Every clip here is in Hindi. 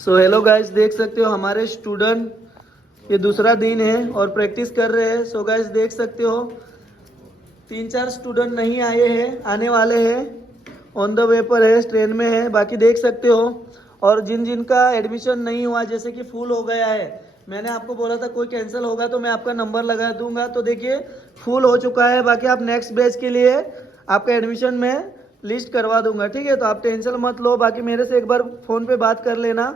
सो हेलो गाइस, देख सकते हो हमारे स्टूडेंट ये दूसरा दिन है और प्रैक्टिस कर रहे हैं। सो गाइस देख सकते हो 3-4 स्टूडेंट नहीं आए हैं, आने वाले हैं, ऑन द वे पर है, ट्रेन में है। बाकी देख सकते हो और जिन जिन का एडमिशन नहीं हुआ, जैसे कि फुल हो गया है, मैंने आपको बोला था कोई कैंसिल होगा तो मैं आपका नंबर लगा दूंगा। तो देखिए फुल हो चुका है। बाकी आप नेक्स्ट बैच के लिए आपका एडमिशन में लिस्ट करवा दूंगा, ठीक है। तो आप टेंशन मत लो। बाकी मेरे से एक बार फ़ोन पे बात कर लेना,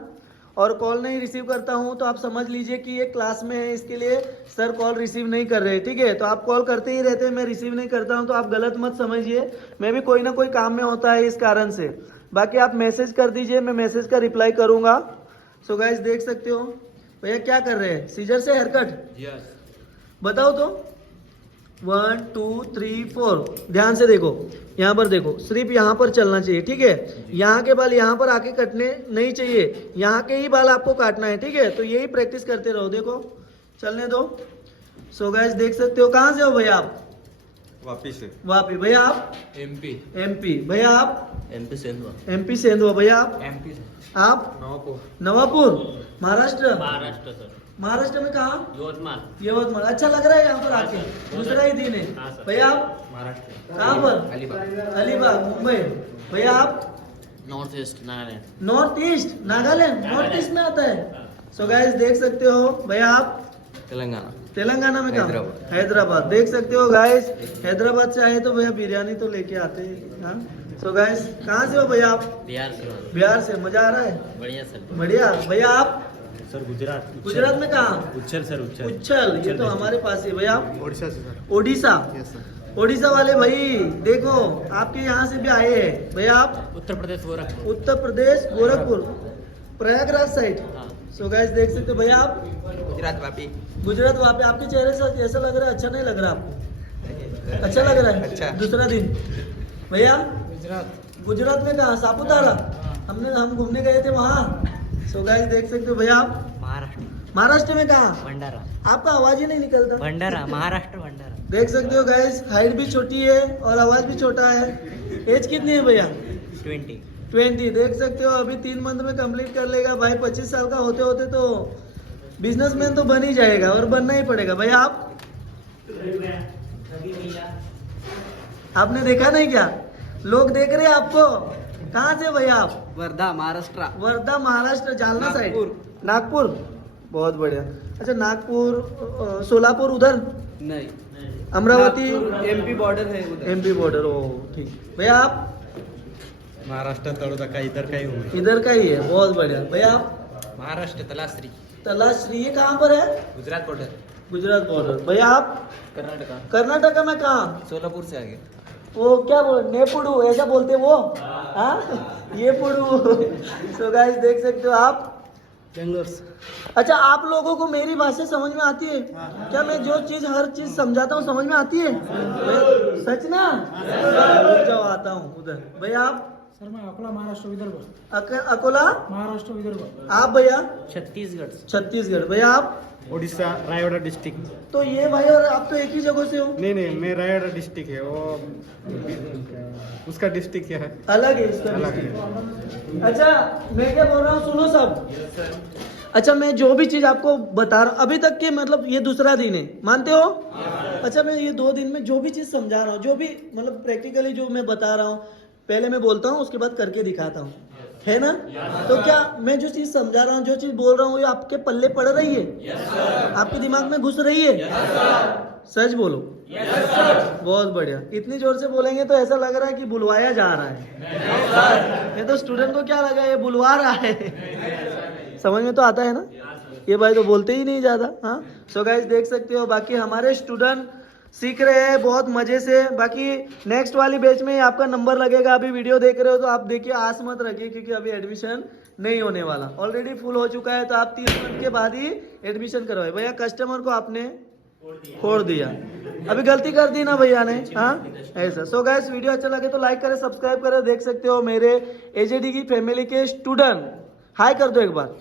और कॉल नहीं रिसीव करता हूँ तो आप समझ लीजिए कि ये क्लास में है, इसके लिए सर कॉल रिसीव नहीं कर रहे, ठीक है। तो आप कॉल करते ही रहते हैं, मैं रिसीव नहीं करता हूँ, तो आप गलत मत समझिए, मैं भी कोई ना कोई काम में होता है इस कारण से। बाकी आप मैसेज कर दीजिए, मैं मैसेज का रिप्लाई करूँगा। सो गाइस देख सकते हो भैया क्या कर रहे हैं, सीजर से हेयर कट? यस। बताओ तो 1 2 3 4 ध्यान से देखो, यहाँ पर देखो, सिर्फ यहाँ पर चलना चाहिए, ठीक है। यहाँ के बाल यहाँ पर आके कटने नहीं चाहिए, यहाँ के ही बाल आपको काटना है, ठीक है। तो यही प्रैक्टिस करते रहो, देखो चलने दो। सो गाइस देख सकते हो, कहाँ से हो भैया आप? वापी से। वापी। भैया आप? एमपी। भैया आप? एमपी सेंधवा। भैया आप? एमपी से। आप? नवापुर। महाराष्ट्र। महाराष्ट्र में कहाँ? यवतमाल। अच्छा लग रहा है यहाँ पर आके, दूसरा ही दिन है। भैया आप? महाराष्ट्र। कहाँ पर? अलीबाग मुंबई। भैया आप? North east Nagaland. North east Nagaland, north east में आता है। सो गाइस देख सकते हो। भैया आप? तेलंगाना में कहाँ? हैदराबाद। देख सकते हो गाइस, हैदराबाद से आए तो भैया बिरयानी तो लेके आते हैं। हाँ सो गाइस, कहाँ से हो भैया आप? बिहार से। मजा आ रहा है? बढ़िया सर। बढ़िया। भैया आप? सर गुजरात। गुजरात में कहाँ? उच्छल सर। उच्छल, ये तो हमारे पास है। भैया आप? ओडिशा से sir. Odisha. Yes sir. Odisha वाले भाई देखो आपके यहाँ से भी आए हैं। भैया आप? Uttar Pradesh Gorakhpur. Uttar Pradesh Gorakhpur, Prayagraj side. So guys देख सकते हो। भैया आप? गुजरात वापी। गुजरात वहाँ पे। आपके चेहरे से ऐसा लग रहा है अच्छा नहीं लग रहा आपको? अच्छा लग रहा है। अच्छा। दूसरा दिन। भैया गुजरात। गुजरात में कहाँ? सापुतारा। हम घूमने गए थे वहाँ। सो गाइस देख सकते हो। भैया आप? महाराष्ट्र में कहाँ? भंडारा। आपका आवाज ही नहीं निकलता। भंडारा, महाराष्ट्र भंडारा। देख सकते हो गाइस, हाइट भी छोटी है और आवाज भी छोटा है। एज कितनी है भैया? 20। देख सकते हो अभी 3 मंथ में कंप्लीट कर लेगा भाई। 25 साल का होते होते तो बिजनेसमैन तो बन ही जाएगा, और बनना ही पड़ेगा। भैया आप? आपने देखा नहीं क्या? लोग देख रहे हैं आपको। कहाँ से भैया आप? वर्धा महाराष्ट्र। वर्धा महाराष्ट्र, जालना साइड। नागपुर। बहुत बढ़िया। अच्छा नागपुर, सोलापुर उधर नहीं, अमरावती एमपी बॉर्डर है उधर। MP border. ओ ठीक। भैया आप? महाराष्ट्र तड़ोदा का इधर का ही हूँ। इधर का ही है। बहुत बढ़िया। भैया आप? महाराष्ट्र तलाश्री। तलाश्री। ये कहाँ पर है? गुजरात बॉर्डर। गुजरात बॉर्डर। भैया आप? कर्नाटका। कर्नाटका में कहाँ? सोलापुर से आगे। वो क्या बोल, नेपुडू ऐसा बोलते वो? हाँ ये पुडू। सो गाइस देख सकते हो आप। बेंगलोर। अच्छा आप लोगों को मेरी भाषा समझ में आती है क्या? मैं जो चीज हर चीज समझाता हूँ समझ में आती है? सच ना? रुक जाओ आता हूँ उधर। भैया आप? सर मैं अकोला महाराष्ट्र विदर्भ। अकोला महाराष्ट्र विदर्भ। आप भैया? छत्तीसगढ़। भैया आप? उड़ीसा रायगढ़ डिस्ट्रिक्ट। तो ये भाई और आप तो एक ही जगह से हो। नहीं मैं रायगढ़ डिस्ट्रिक्ट है, वो उसका डिस्ट्रिक्ट क्या है? अलग है इसका अलग डिस्ट्रिक्ट। अच्छा मैं क्या बोल रहा हूँ सुनो सब। अच्छा मैं जो भी चीज आपको बता रहा हूँ अभी तक के, मतलब ये दूसरा दिन है, मानते हो? अच्छा मैं ये 2 दिन में जो भी चीज समझा रहा हूँ, जो भी मतलब प्रैक्टिकली जो मैं बता रहा हूँ, पहले मैं बोलता हूँ उसके बाद करके दिखाता हूँ, है ना? तो क्या मैं जो चीज समझा रहा हूँ, जो चीज बोल रहा हूँ, ये आपके पल्ले पड़ रही है? आपके दिमाग में घुस रही है? सच बोलो। बहुत बढ़िया। इतनी जोर से बोलेंगे तो ऐसा लग रहा है कि बुलवाया जा रहा है। ये तो स्टूडेंट को क्या लगा, ये बुलवा रहा है। समझ में तो आता है ना? ये भाई तो बोलते ही नहीं ज्यादा। हाँ सो गाइस देख सकते हो, बाकी हमारे स्टूडेंट सीख रहे हैं बहुत मजे से। बाकी नेक्स्ट वाली बैच में आपका नंबर लगेगा। अभी वीडियो देख रहे हो तो आप देखिए, आस मत रखिए, क्योंकि अभी एडमिशन नहीं होने वाला, ऑलरेडी फुल हो चुका है। तो आप 3 मंथ के बाद ही एडमिशन करवाए। भैया कस्टमर को आपने छोड़ दिया, अभी गलती कर दी ना भैया ने। हाँ ऐसा। सो गाइस वीडियो अच्छा लगे तो लाइक करें, सब्सक्राइब करें। देख सकते हो मेरे एजेडी की फैमिली के स्टूडेंट, हाई कर दो एक बार।